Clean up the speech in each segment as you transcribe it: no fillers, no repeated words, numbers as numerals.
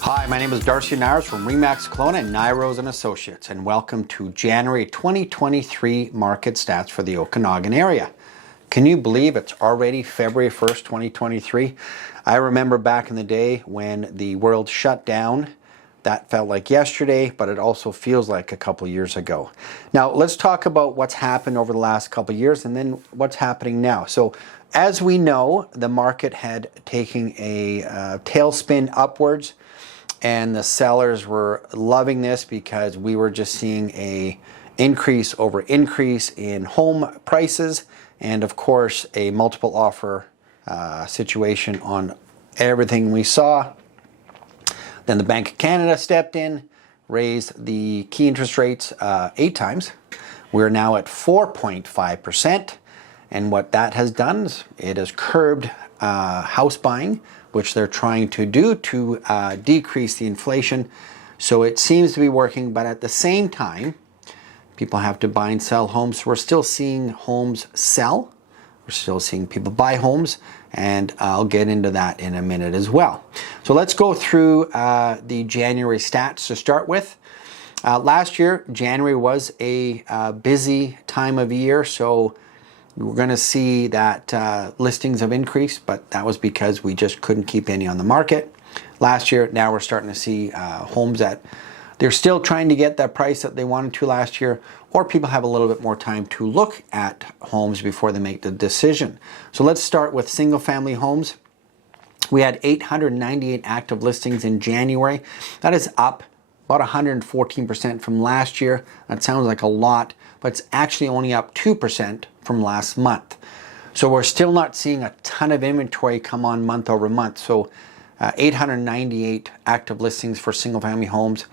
Hi, my name is Darcy Nyrose from Remax Kelowna and Nyrose and Associates, and welcome to January 2023 market stats for the Okanagan area. Can you believe it's already February 1st, 2023? I remember back in the day when the world shut down. That felt like yesterday, but it also feels like a couple years ago. Now, let's talk about what's happened over the last couple of years and then what's happening now. So, as we know, the market had taken a tailspin upwards, and the sellers were loving this because we were just seeing a increase over increase in home prices, and of course a multiple offer situation on everything we saw. Then the Bank of Canada stepped in, raised the key interest rates 8 times. We're now at 4.5%. And what that has done is it has curbed house buying, which they're trying to do to decrease the inflation. So it seems to be working, but at the same time, people have to buy and sell homes. So we're still seeing homes sell. We're still seeing people buy homes, and I'll get into that in a minute as well. So let's go through the January stats to start with. Last year, January was a busy time of year, so we're going to see that listings have increased, but that was because we just couldn't keep any on the market last year. Now we're starting to see homes that they're still trying to get that price that they wanted to last year, or people have a little bit more time to look at homes before they make the decision. So let's start with single family homes. We had 898 active listings in January. That is up about 114% from last year. That sounds like a lot, but it's actually only up 2% from last month. So we're still not seeing a ton of inventory come on month over month. So 898 active listings for single family homes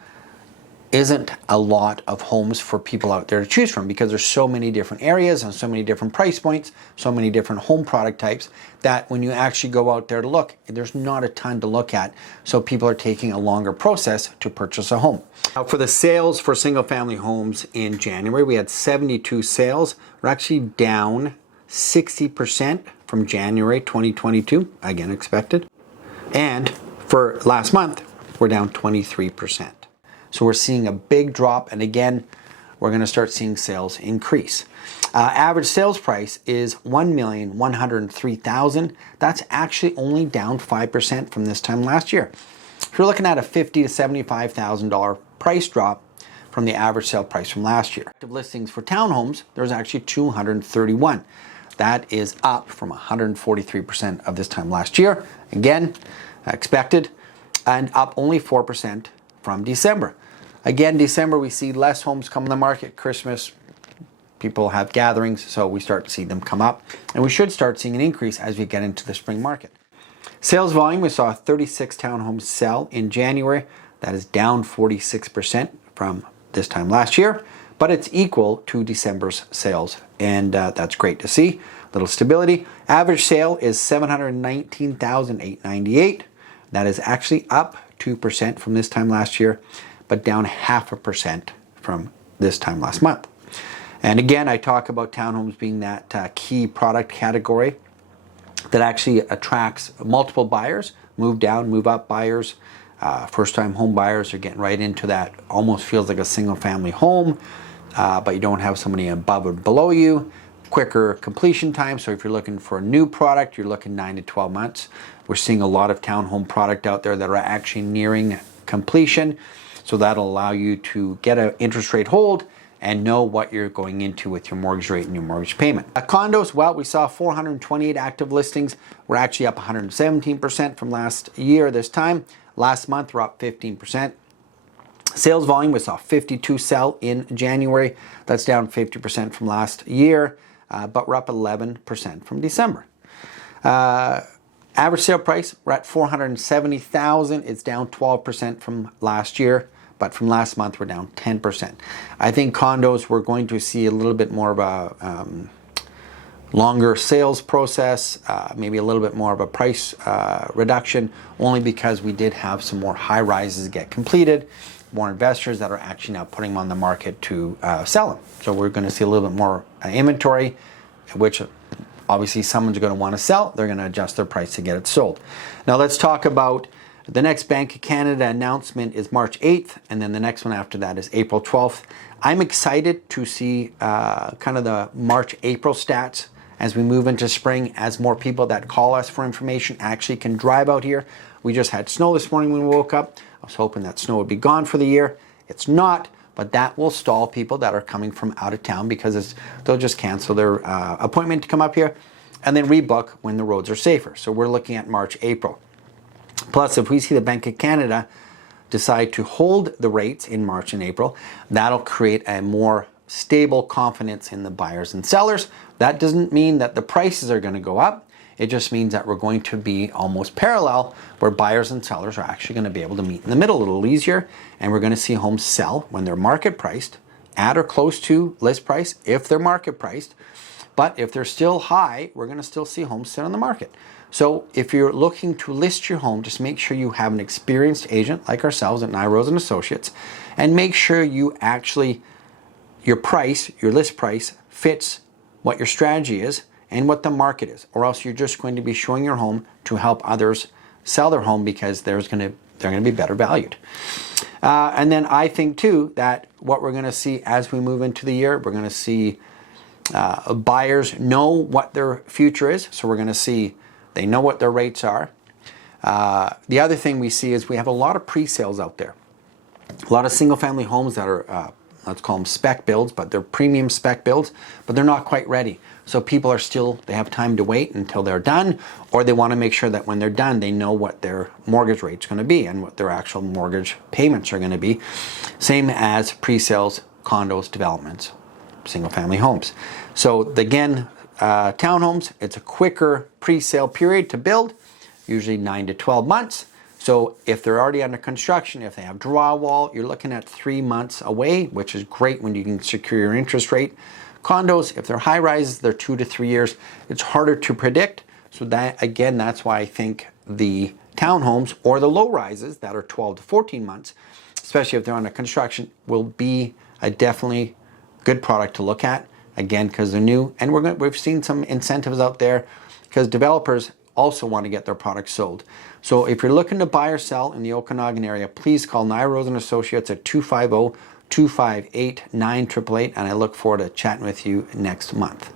isn't a lot of homes for people out there to choose from, because there's so many different areas and so many different price points, so many different home product types, that when you actually go out there to look, there's not a ton to look at. So people are taking a longer process to purchase a home. Now, for the sales for single family homes in January, we had 72 sales. We're actually down 60% from January 2022, again expected. And for last month, we're down 23%. So we're seeing a big drop, and again, we're going to start seeing sales increase. Average sales price is $1,103,000. That's actually only down 5% from this time last year. So we're looking at a $50,000 to $75,000 price drop from the average sale price from last year. Active listings for townhomes, there's actually 231. That is up from 143% of this time last year. Again, expected, and up only 4% from December. Again, December, we see less homes come on the market. Christmas, people have gatherings, so we start to see them come up. And we should start seeing an increase as we get into the spring market. Sales volume, we saw 36 townhomes sell in January. That is down 46% from this time last year, but it's equal to December's sales, and that's great to see. Little stability. Average sale is $719,898. That is actually up 2% from this time last year, but down 0.5% from this time last month. And again, I talk about townhomes being that key product category that actually attracts multiple buyers, move down, move up buyers. First-time home buyers are getting right into that. Almost feels like a single-family home, but you don't have somebody above or below you. Quicker completion time. So if you're looking for a new product, you're looking 9 to 12 months. We're seeing a lot of townhome product out there that are actually nearing completion. So that'll allow you to get an interest rate hold and know what you're going into with your mortgage rate and your mortgage payment. Condos, well, we saw 428 active listings. We're actually up 117% from last year this time. Last month, we're up 15%. Sales volume, we saw 52 sell in January. That's down 50% from last year, but we're up 11% from December. Average sale price, we're at $470,000. It's down 12% from last year, but from last month, we're down 10%. I think condos, we're going to see a little bit more of a longer sales process, maybe a little bit more of a price reduction, only because we did have some more high rises get completed, more investors that are actually now putting them on the market to sell them. So we're going to see a little bit more inventory, which obviously someone's going to want to sell. They're going to adjust their price to get it sold. Now let's talk about The next Bank of Canada announcement is March 8th, and then the next one after that is April 12th. I'm excited to see kind of the March-April stats as we move into spring, as more people that call us for information actually can drive out here. We just had snow this morning when we woke up. I was hoping that snow would be gone for the year. It's not, but that will stall people that are coming from out of town because they'll just cancel their appointment to come up here and then rebook when the roads are safer. So we're looking at March, April. Plus, if we see the Bank of Canada decide to hold the rates in March and April, that'll create a more stable confidence in the buyers and sellers. That doesn't mean that the prices are going to go up. It just means that we're going to be almost parallel, where buyers and sellers are actually going to be able to meet in the middle a little easier, and we're going to see homes sell when they're market priced, at or close to list price if they're market priced. But if they're still high, we're going to still see homes sit on the market. So if you're looking to list your home, just make sure you have an experienced agent like ourselves at Nyrose and Associates, and make sure you actually, your price, your list price, fits what your strategy is and what the market is, or else you're just going to be showing your home to help others sell their home because they're going to be better valued. And then I think too that what we're going to see as we move into the year, we're going to see buyers know what their future is. So we're going to see they know what their rates are. The other thing we see is we have a lot of pre-sales out there. A lot of single-family homes that are, let's call them spec builds, but they're premium spec builds, but they're not quite ready. So people are still, they have time to wait until they're done, or they want to make sure that when they're done, they know what their mortgage rate's going to be and what their actual mortgage payments are going to be. Same as pre-sales, condos, developments, single-family homes. So again, townhomes, it's a quicker pre-sale period to build, usually 9 to 12 months. So if they're already under construction, if they have drywall, you're looking at 3 months away, which is great when you can secure your interest rate. Condos, if they're high rises, they're 2 to 3 years. It's harder to predict. So that, again, that's why I think the townhomes or the low rises that are 12 to 14 months, especially if they're under construction, will be a definitely good product to look at. Again, because they're new, and we've seen some incentives out there because developers also want to get their products sold. So if you're looking to buy or sell in the Okanagan area, please call Nyrose and Associates at 250-258-9888, and I look forward to chatting with you next month.